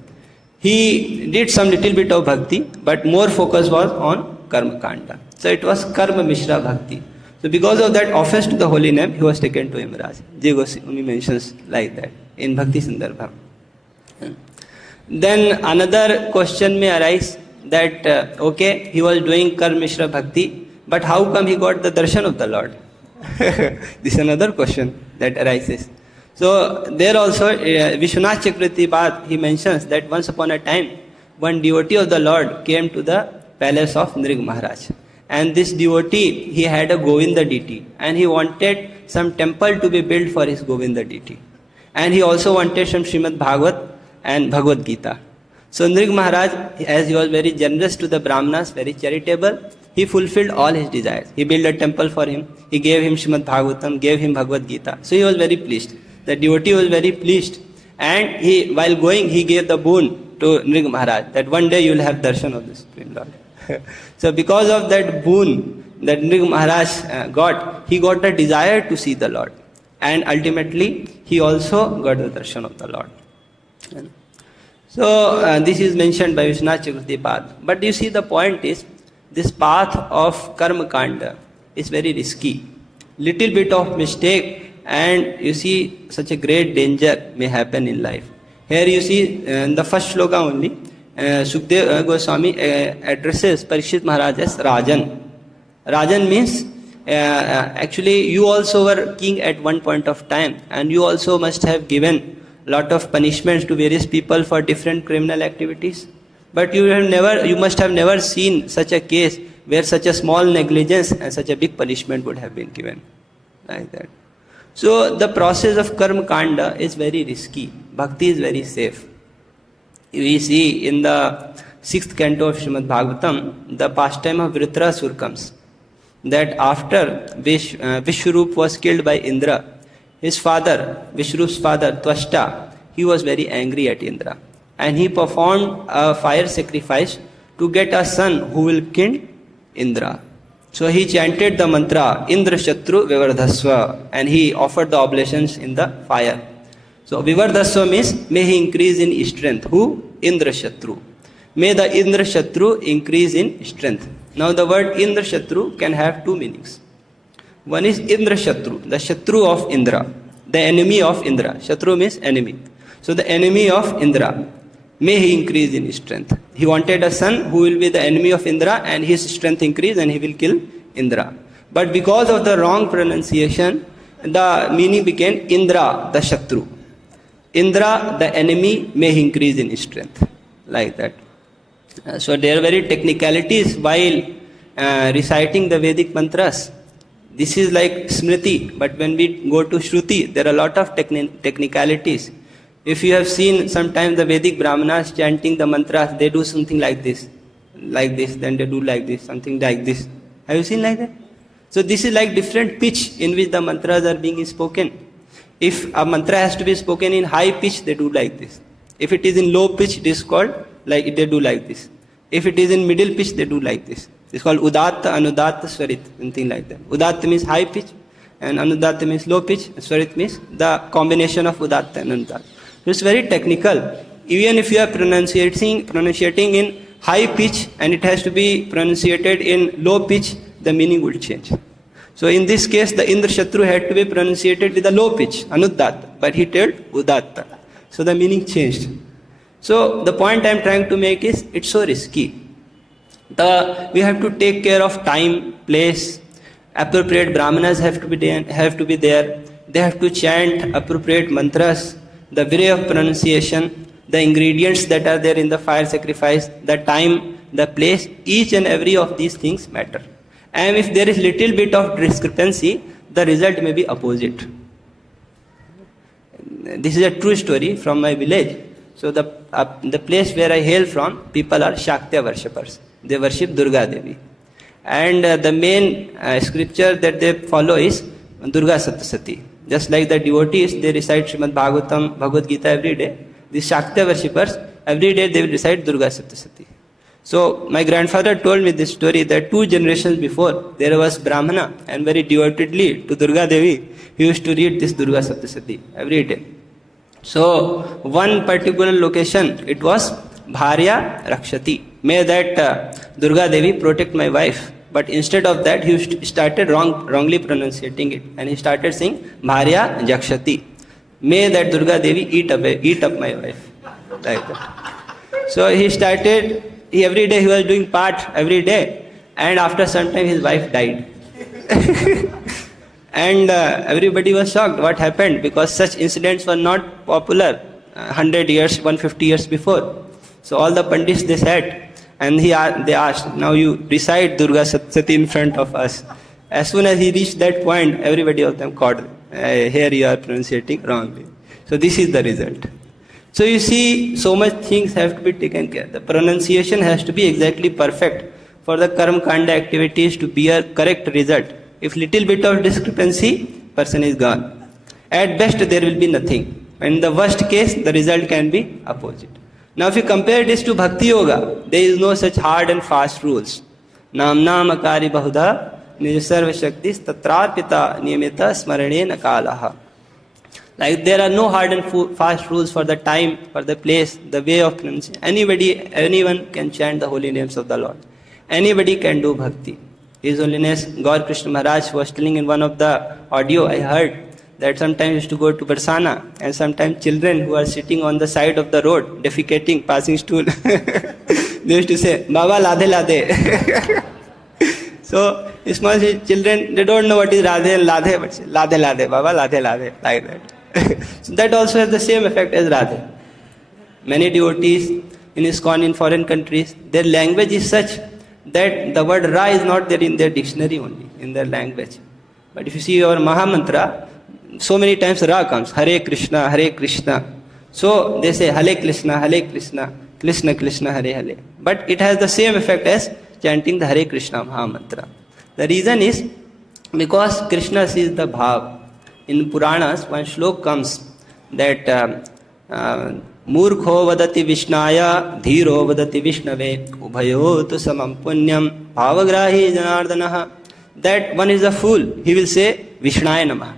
He did some little bit of bhakti, but more focus was on karma kanda. So it was karma mishra bhakti. So because of that offense to the holy name, he was taken to Yamaraj. Jiva Goswami mentions like that in Bhakti Sandarbha. Then another question may arise that, okay, he was doing karma mishra bhakti, but how come he got the darshan of the Lord? This is another question that arises. So there also, Vishwanath Chakravarti Bhat, he mentions that once upon a time, one devotee of the Lord came to the palace of Nṛga Maharaj. And this devotee, he had a Govinda deity. And he wanted some temple to be built for his Govinda deity. And he also wanted some Srimad Bhagavat and Bhagavad Gita. So Nṛga Maharaj, as he was very generous to the Brahmanas, very charitable, he fulfilled all his desires. He built a temple for him. He gave him Srimad Bhagavatam, gave him Bhagavad Gita. So he was very pleased. The devotee was very pleased. And he, while going, he gave the boon to Nṛga Maharaj that one day you will have darshan of the Supreme Lord. So because of that boon that Nṛga Maharaj got, he got a desire to see the Lord. And ultimately, he also got the darshan of the Lord. So this is mentioned by Vishwanath Chakravarti Pad. But you see, the point is, this path of karma kanda is very risky. Little bit of mistake and you see such a great danger may happen in life. Here you see in the first shloka only, Śukadeva Gosvāmī addresses Parīkṣit Maharaj as Rājan. Rājan means actually you also were king at one point of time, and you also must have given lot of punishments to various people for different criminal activities. But you must have never seen such a case where such a small negligence and such a big punishment would have been given. Like that. So the process of karma kanda is very risky. Bhakti is very safe. We see in the 6th canto of Srimad Bhagavatam, the pastime of Vritrasur comes. That after Vishwarup was killed by Indra, his father, Vishwarup's father, Tvashta, he was very angry at Indra. And he performed a fire sacrifice to get a son who will kill Indra. So he chanted the mantra, Indra Shatru Vivardhasva, and he offered the oblations in the fire. So Vivardhasva means, may he increase in strength. Who? Indra Shatru. May the Indra Shatru increase in strength. Now the word Indra Shatru can have two meanings. One is Indra Shatru, the Shatru of Indra, the enemy of Indra. Shatru means enemy. So the enemy of Indra, may he increase in strength. He wanted a son who will be the enemy of Indra, and his strength increase and he will kill Indra. But because of the wrong pronunciation, the meaning became Indra, the Shatru. Indra, the enemy, may he increase in strength. Like that. So there are very technicalities while reciting the Vedic mantras. This is like Smriti, but when we go to Shruti, there are a lot of technicalities. If you have seen sometimes the Vedic Brahmanas chanting the mantras, they do something like this, then they do like this, something like this. Have you seen like that? So this is like different pitch in which the mantras are being spoken. If a mantra has to be spoken in high pitch, they do like this. If it is in low pitch, it is called like they do like this. If it is in middle pitch, they do like this. It's called Udatta, Anudatta, Swarit, something like that. Udatta means high pitch, and Anudatta means low pitch, and Swarit means the combination of Udatta and Anudatta. So it's very technical. Even if you are pronunciating in high pitch and it has to be pronunciated in low pitch, the meaning will change. So in this case, the Indra Shatru had to be pronunciated with a low pitch, Anudatta, but he told Udatta. So the meaning changed. So the point I am trying to make is, it's so risky. We have to take care of time, place, appropriate brahmanas have to be there. They have to chant appropriate mantras, the way of pronunciation, the ingredients that are there in the fire sacrifice, the time, the place, each and every of these things matter. And if there is little bit of discrepancy, the result may be opposite. This is a true story from my village. So the place where I hail from, people are Shakya worshippers. They worship Durga Devi. And the main scripture that they follow is Durga Saptasati. Just like the devotees, they recite Srimad Bhagavatam, Bhagavad Gita every day. These Shakya worshippers, every day they will recite Durga Saptasati. So my grandfather told me this story that 2 generations before, there was Brahmana, and very devotedly to Durga Devi, he used to read this Durga Saptasati every day. So one particular location, it was Bharya Rakshati. May that Durga Devi protect my wife. But instead of that, he started wrongly pronunciating it. And he started saying Bharya Jakshati. May that Durga Devi eat up my wife. Like that. So every day he was doing part every day. And after some time his wife died. And everybody was shocked what happened, because such incidents were not popular 100 years, 150 years before. So all the pandits they sat and they asked, now you recite Durga Saptasati in front of us. As soon as he reached that point, everybody of them caught, here you are pronunciating wrongly. So this is the result. So you see, so much things have to be taken care. The pronunciation has to be exactly perfect for the karma kanda activities to be a correct result. If little bit of discrepancy, person is gone. At best, there will be nothing. In the worst case, the result can be opposite. Now, if you compare this to Bhakti Yoga, there is no such hard and fast rules. Nam akari bahuda nijasarva shaktis tatrarpita niyamita smarane nakalaha. Like there are no hard and fast rules for the time, for the place, the way of pronunciation. Anyone can chant the holy names of the Lord. Anybody can do bhakti. His Holiness Lord Kṛṣṇa Maharaj was telling in one of the audio I heard that sometimes used to go to Barsana, and sometimes children who are sitting on the side of the road, defecating, passing stool, they used to say, Baba Ladhe Ladhe. So small children, they don't know what is Radhe and Ladhe, but say Ladhe Ladhe, Baba Ladhe Ladhe, like that. So that also has the same effect as Radhe. Many devotees in ISKCON in foreign countries, their language is such that the word Ra is not there in their dictionary only, in their language. But if you see our Mahamantra, so many times Ra comes, Hare Krishna, Hare Krishna. So they say Hare Krishna, Hare Krishna, Krishna Krishna, Hare Hare. But it has the same effect as chanting the Hare Krishna Mahamantra. The reason is because Krishna sees the bhav. In Puranas, one shlok comes that Murkho vadati Vishnaya, Dhiro vadati Vishnave, Ubhayo tu samam punyam, bhavagrahi janardanaha. That one is a fool. He will say Vishnaya Namah.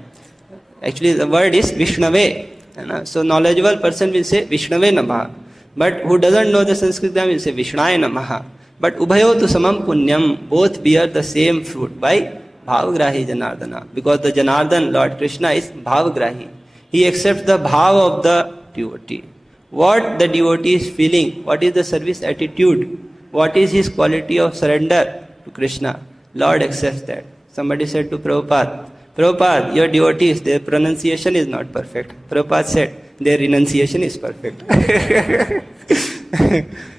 Actually, the word is Vishnave. So, knowledgeable person will say Vishnave Namah. But who doesn't know the Sanskrit will say Vishnaya Namah. But Ubhayo tu samam punyam, both bear the same fruit. Why? Bhavagrahi janardana. Because the Janardan, Lord Kṛṣṇa, is Bhavagrahi. He accepts the bhav of the devotee. What the devotee is feeling, what is the service attitude, what is his quality of surrender to Krishna, Lord accepts that. Somebody said to Prabhupada, your devotees, their pronunciation is not perfect. Prabhupada said, their renunciation is perfect.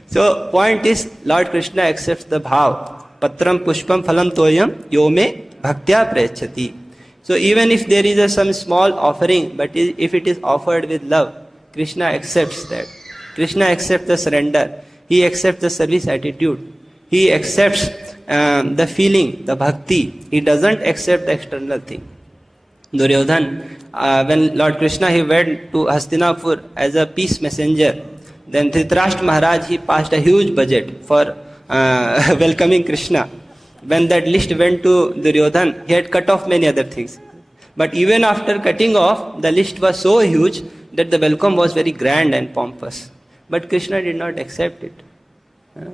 So, point is, Lord Kṛṣṇa accepts the bhav. Patram pushpam phalam toyam yome bhaktya prayachati. So even if there is some small offering, but if it is offered with love, Krishna accepts that. Krishna accepts the surrender. He accepts the service attitude. He accepts the feeling, the bhakti. He doesn't accept the external thing. Duryodhan, when Lord Kṛṣṇa he went to Hastinapur as a peace messenger, then Dhritarashtra Maharaj he passed a huge budget for welcoming Krishna. When that list went to Duryodhan, he had cut off many other things. But even after cutting off, the list was so huge that the welcome was very grand and pompous. But Krishna did not accept it.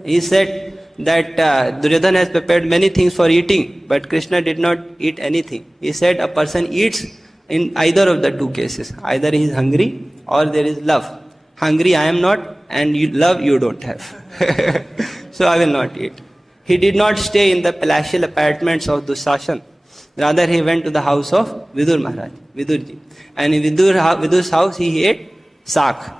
He said that Duryodhan has prepared many things for eating, but Krishna did not eat anything. He said a person eats in either of the two cases. Either he is hungry or there is love. Hungry I am not, and love you don't have. So I will not eat. He did not stay in the palatial apartments of Dushasan. Rather, he went to the house of Vidur Maharaj, Vidurji. And in Vidur's house, he ate sak,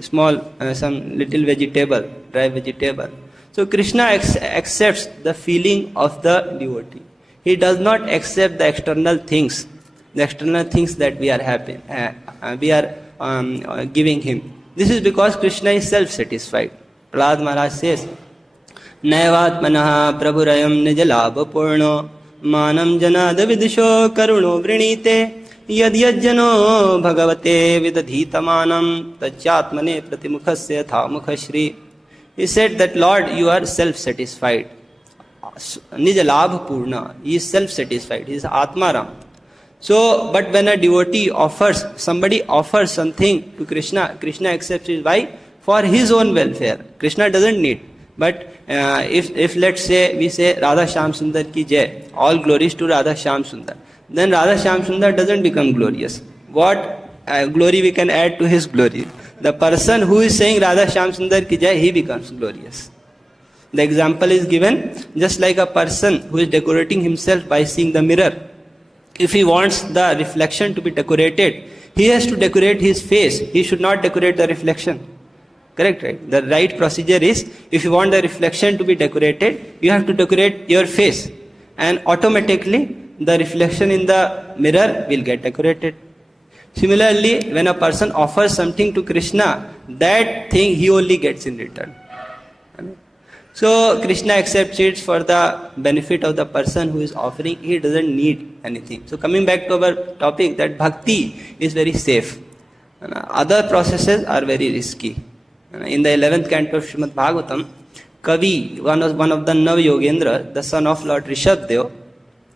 small, some little vegetable, dry vegetable. So Krishna accepts the feeling of the devotee. He does not accept the external things that we are giving him. This is because Krishna is self-satisfied. Prahlad Maharaj says, Naivatmanaha prabhurayam nijalabha purno manam janad vidusho karuno vrinite yad yajjano bhagavate vidadhitamanam tachyatmane pratimukhasya thamukha shri. He said that, Lord, you are self-satisfied. Nijalabha purna. He is self-satisfied. He is Atmaram. So, but when a devotee somebody offers something to Krishna, Krishna accepts it. Why? For his own welfare. Krishna doesn't need. But if let's say we say Radha Shyam Sundar ki jai, all glories to Radha Shyam Sundar, then Radha Shyam Sundar doesn't become glorious. What glory we can add to his glory? The person who is saying Radha Shyam Sundar ki jai, he becomes glorious. The example is given just like a person who is decorating himself by seeing the mirror. If he wants the reflection to be decorated, he has to decorate his face. He should not decorate the reflection. Correct, right? The right procedure is, if you want the reflection to be decorated, you have to decorate your face. And automatically, the reflection in the mirror will get decorated. Similarly, when a person offers something to Krishna, that thing he only gets in return. So, Krishna accepts it for the benefit of the person who is offering. He doesn't need anything. So, coming back to our topic, that bhakti is very safe. Other processes are very risky. In the 11th canto of Srimad Bhagavatam, Kavi, one of the Nav-Yogendra, the son of Lord Rishabhdeva,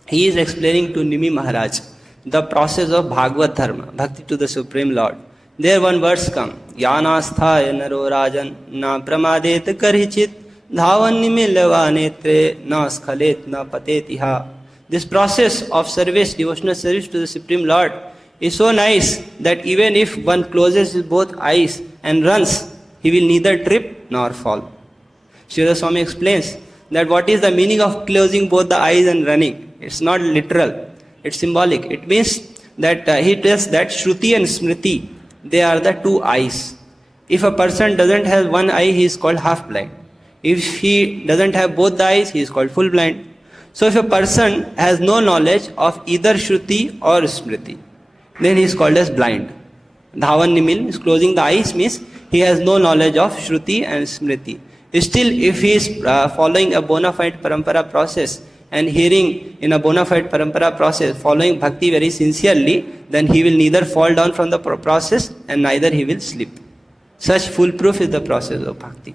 he is explaining to Nimi Maharaj the process of Bhagavad Dharma, bhakti to the Supreme Lord. There one verse comes, Yanasthaya naro rajan na pramadet karhichit dhavan nimilava netre na skhalet na patetiha. This process of service, devotional service to the Supreme Lord is so nice that even if one closes his both eyes and runs, he will neither trip nor fall. Śrīla Swāmī explains that what is the meaning of closing both the eyes and running. It's not literal, it's symbolic. It means that he tells that Shruti and Smriti, they are the two eyes. If a person doesn't have one eye, he is called half blind. If he doesn't have both the eyes, he is called full blind. So if a person has no knowledge of either Shruti or Smriti, then he is called as blind. Dhavan Nimil means closing the eyes, means he has no knowledge of Shruti and Smriti. Still, if he is following a bona fide parampara process and hearing in a bona fide parampara process, following bhakti very sincerely, then he will neither fall down from the process and neither he will slip. Such foolproof is the process of bhakti.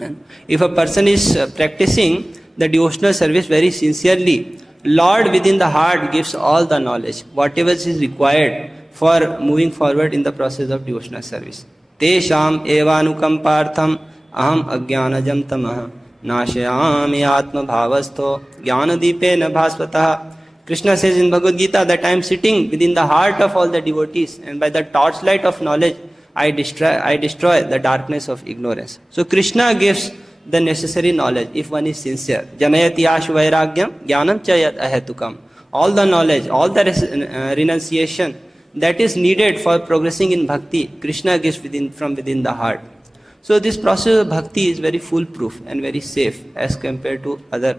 And if a person is practicing the devotional service very sincerely, Lord within the heart gives all the knowledge, whatever is required for moving forward in the process of devotional service. Tesham evanukampartham aham ajnanajam tamah nashayami atma bhavastho jnanadipena bhasvatah. Krishna says in Bhagavad Gita that I am sitting within the heart of all the devotees, and by the torchlight of knowledge I destroy the darkness of ignorance. So Krishna gives the necessary knowledge if one is sincere. Janayati ashu vairagyam jnanam chayat ahetukam. All the knowledge, all the renunciation that is needed for progressing in bhakti, Krishna gives from within the heart. So this process of bhakti is very foolproof and very safe as compared to other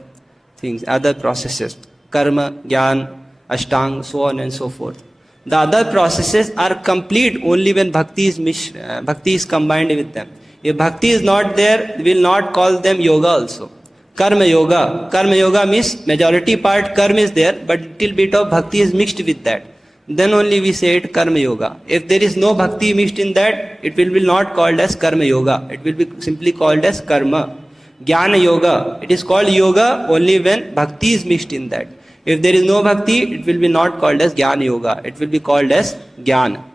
things, other processes. karma, jnana, ashtanga, so on and so forth. The other processes are complete only when bhakti is combined with them. If bhakti is not there, we will not call them yoga also. Karma yoga. Karma yoga means majority part karma is there, but little bit of bhakti is mixed with that. Then only we say it karma yoga. If there is no bhakti mixed in that, it will be not called as karma yoga. It will be simply called as karma. Jnana yoga. It is called yoga only when bhakti is mixed in that. If there is no bhakti, it will be not called as jnana yoga. It will be called as jnana.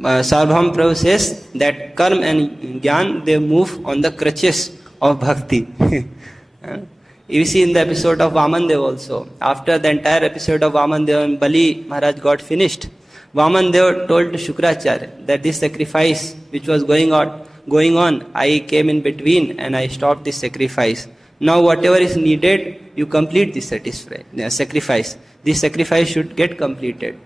Sarvabhauma Prabhu says that karma and jnana, they move on the crutches of bhakti. You see in the episode of Vamandev also, after the entire episode of Vamandev and Bali Maharaj got finished, Vamandev told Shukracharya that this sacrifice which was going on, I came in between and I stopped this sacrifice. Now whatever is needed, you complete this sacrifice. This sacrifice should get completed.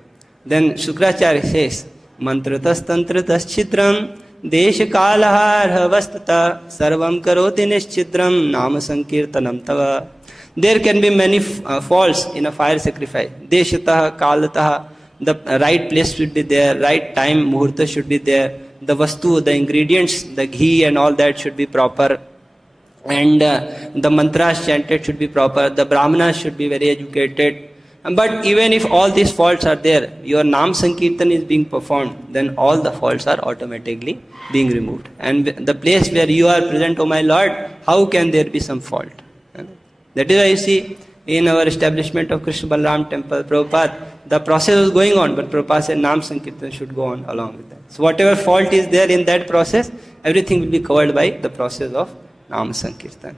Then Shukracharya says, Mantratas tantratas chitram desha kalahar vastata sarvam karoti nischitram nama sankirtanam tava. There can be many faults in a fire sacrifice. Deshataha, kalataha, the right place should be there, right time, muhurta should be there, the vastu, the ingredients, the ghee and all that should be proper. And the mantras chanted should be proper, the brahmanas should be very educated. But even if all these faults are there, your Nam Sankirtan is being performed, then all the faults are automatically being removed. And the place where you are present, O my Lord, how can there be some fault? That is why you see in our establishment of Krishna Balaram temple, Prabhupada, the process was going on, but Prabhupada said Nam Sankirtan should go on along with that. So whatever fault is there in that process, everything will be covered by the process of Nam Sankirtan.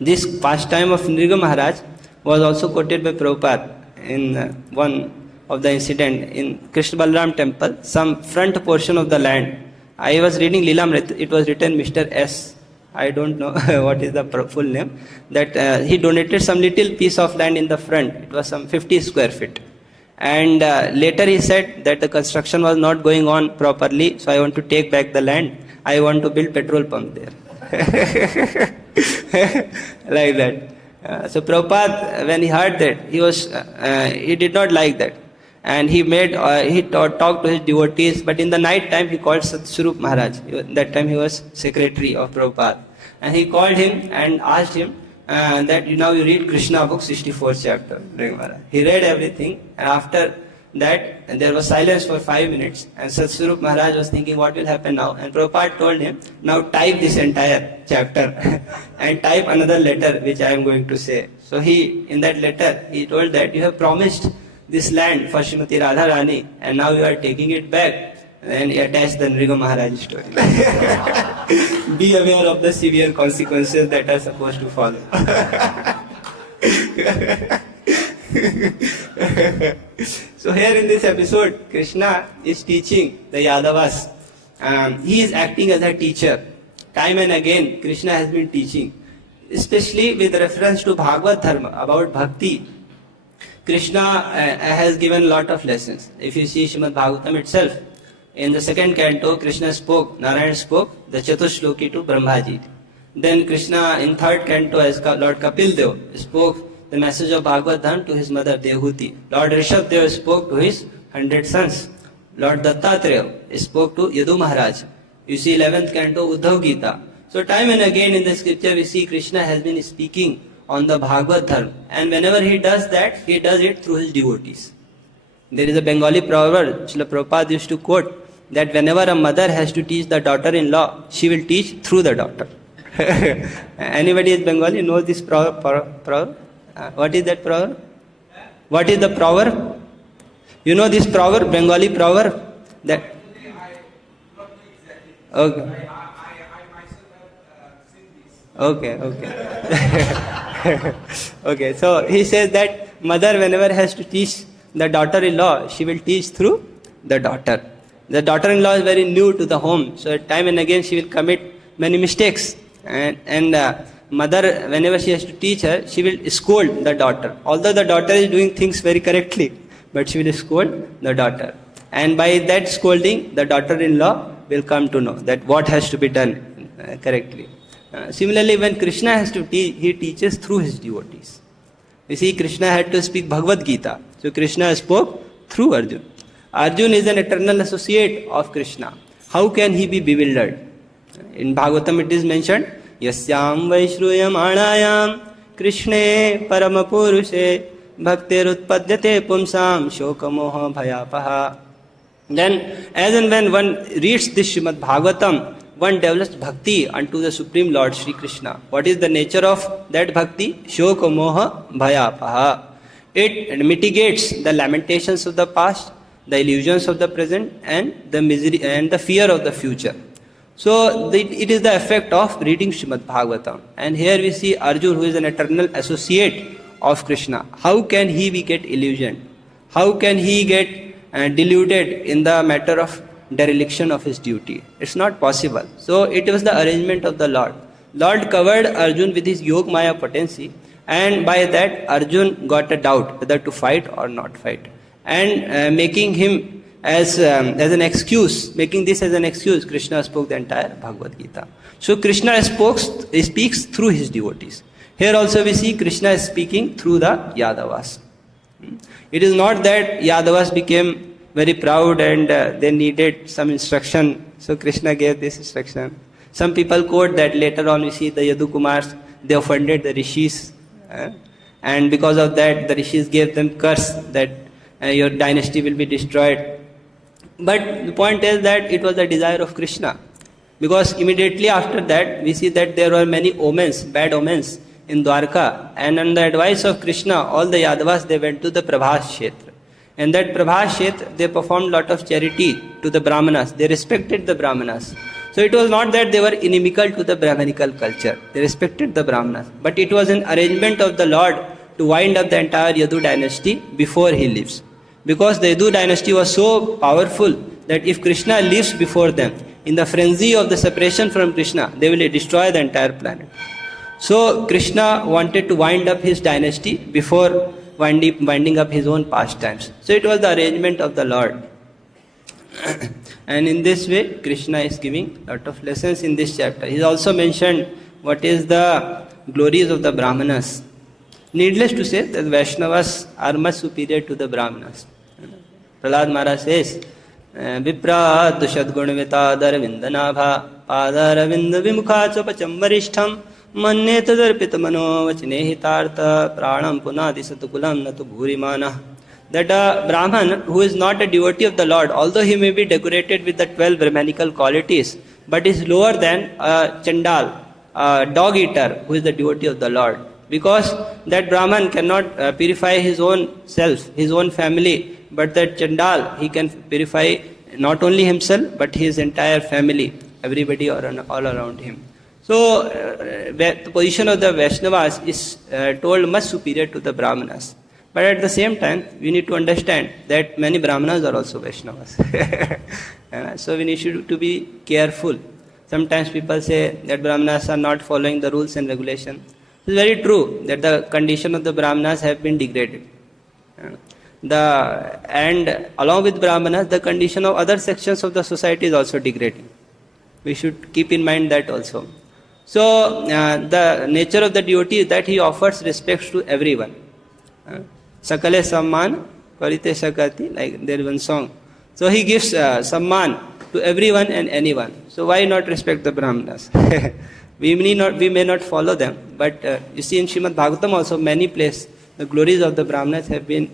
This pastime of Nṛga Maharaj was also quoted by Prabhupada in one of the incident in Krishna Balaram temple, some front portion of the land. I was reading Lilamrit, it was written Mr. S. I don't know what is the full name. That he donated some little piece of land in the front. It was some 50 square feet. And later he said that the construction was not going on properly, so I want to take back the land. I want to build petrol pump there. Like that. So Prabhupada, when he heard that, he did not like that. And he talked to his devotees, but in the night time he called Satswarup Maharaj. That time he was secretary of Prabhupada. And he called him and asked him that you read Krishna book 64th chapter. He read everything, and after that there was silence for 5 minutes, and Satswarup Maharaj was thinking what will happen now, and Prabhupada told him, now type this entire chapter and type another letter which I am going to say. So in that letter he told that you have promised this land for Srimati Radharani and now you are taking it back. And he attached the Nṛga Maharaj story. Be aware of the severe consequences that are supposed to follow. So here in this episode, Krishna is teaching the Yadavas. He is acting as a teacher. Time and again, Krishna has been teaching, especially with reference to Bhagavad Dharma, about Bhakti. Krishna has given a lot of lessons. If you see Srimad Bhagavatam itself, in the second canto, Krishna spoke, Narayan spoke the Chatushloki to Brahmaji. Then Krishna in third canto, as Lord Kapil Dev, spoke the message of Bhagavad Dharma to his mother Dehuti. Lord Rishabh spoke to his 100 sons. Lord Dattatreya spoke to Yadu Maharaj. You see 11th canto, Uddhav Gita. So time and again in the scripture we see Krishna has been speaking on the Bhagavad Dharma, and whenever he does that, he does it through his devotees. There is a Bengali proverb Srila Prabhupada used to quote, that whenever a mother has to teach the daughter-in-law, she will teach through the daughter. Anybody is Bengali knows this proverb? What is that proverb? What is the proverb? You know this proverb, Bengali proverb? That. Okay. Okay. Okay, so he says that mother whenever has to teach the daughter-in-law, she will teach through the daughter. The daughter-in-law is very new to the home, so time and again she will commit many mistakes. And mother, whenever she has to teach her, she will scold the daughter. Although the daughter is doing things very correctly, but she will scold the daughter. And by that scolding, the daughter-in-law will come to know that what has to be done correctly. Similarly, when Krishna has to teach, he teaches through his devotees. You see, Krishna had to speak Bhagavad Gita. So Krishna spoke through Arjuna. Arjuna is an eternal associate of Krishna. How can he be bewildered? In Bhagavatam it is mentioned, Yasyam Vaishruyam Anayam Krishne Paramapurushe Bhaktirutpadyate Pumsam Shokamoha Bhayapaha. Then, as and when one reads this Srimad Bhagavatam, one develops bhakti unto the Supreme Lord Shri Krishna. What is the nature of that bhakti? Shokamoha Bhayapaha. It mitigates the lamentations of the past, the illusions of the present, and the misery and the fear of the future. So it is the effect of reading Srimad Bhagavatam. And here we see Arjuna, who is an eternal associate of Krishna. How can he be get illusioned? How can he get deluded in the matter of dereliction of his duty? It's not possible. So it was the arrangement of the Lord. Lord covered Arjuna with his Yog Maya potency, and by that Arjuna got a doubt whether to fight or not fight. And making him as an excuse, Krishna spoke the entire Bhagavad Gita. So Krishna speaks through his devotees. Here also we see Krishna is speaking through the Yadavas. It is not that Yadavas became very proud and they needed some instruction, so Krishna gave this instruction. Some people quote that later on we see the Yadu-kumārs, they offended the rishis, and because of that the rishis gave them curse that your dynasty will be destroyed. But the point is that it was the desire of Krishna, because immediately after that we see that there were many omens, bad omens in Dwarka, and on the advice of Krishna all the Yadavas, they went to the Prabhas Kshetra. And that Prabhas Kshetra, they performed lot of charity to the Brahmanas. They respected the Brahmanas. So it was not that they were inimical to the Brahmanical culture. They respected the Brahmanas. But it was an arrangement of the Lord to wind up the entire Yadu dynasty before he leaves. Because the Yadu dynasty was so powerful that if Krishna leaves before them, in the frenzy of the separation from Krishna, they will destroy the entire planet. So Krishna wanted to wind up his dynasty before winding up his own pastimes. So it was the arrangement of the Lord. And in this way, Krishna is giving a lot of lessons in this chapter. He also mentioned what is the glories of the Brahmanas. Needless to say that Vaishnavas are much superior to the Brahmanas. Prahlad Maharaj says, Vipra dushadgunvita darvindanabha padaravinda vimukhacha pachamvarishtham manne tadarpita mano vachinehitartha pranam punadi satukulam natu bhurimana. That a Brahman who is not a devotee of the Lord, although he may be decorated with the 12 Brahmanical qualities, but is lower than a Chandal, a dog eater who is the devotee of the Lord. Because that Brahman cannot purify his own self, his own family, but that Chandal, he can purify not only himself, but his entire family, everybody all around him. So, the position of the Vaishnavas is told much superior to the Brahmanas. But at the same time, we need to understand that many Brahmanas are also Vaishnavas. So we need to be careful. Sometimes people say that Brahmanas are not following the rules and regulations. It's very true that the condition of the Brahmanas have been degraded. And along with Brahmanas, the condition of other sections of the society is also degrading. We should keep in mind that also. So the nature of the devotee is that he offers respects to everyone. Sakale samman karite sakati, like there is one song. So he gives samman to everyone and anyone. So why not respect the Brahmanas? We may not follow them, but you see in Srimad Bhagavatam also many places the glories of the Brahmanas have been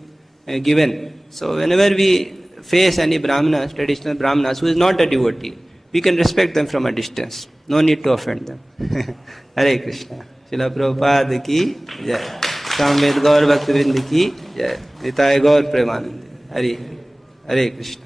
given. So whenever we face any Brahmanas, traditional Brahmanas who is not a devotee, we can respect them from a distance. No need to offend them. Hare Krishna. Śrīla Prabhupada ki jai. Samved Gaur Bhakti Vrinda ki jai. Nitaya Gaur Premanandi. Hare Krishna.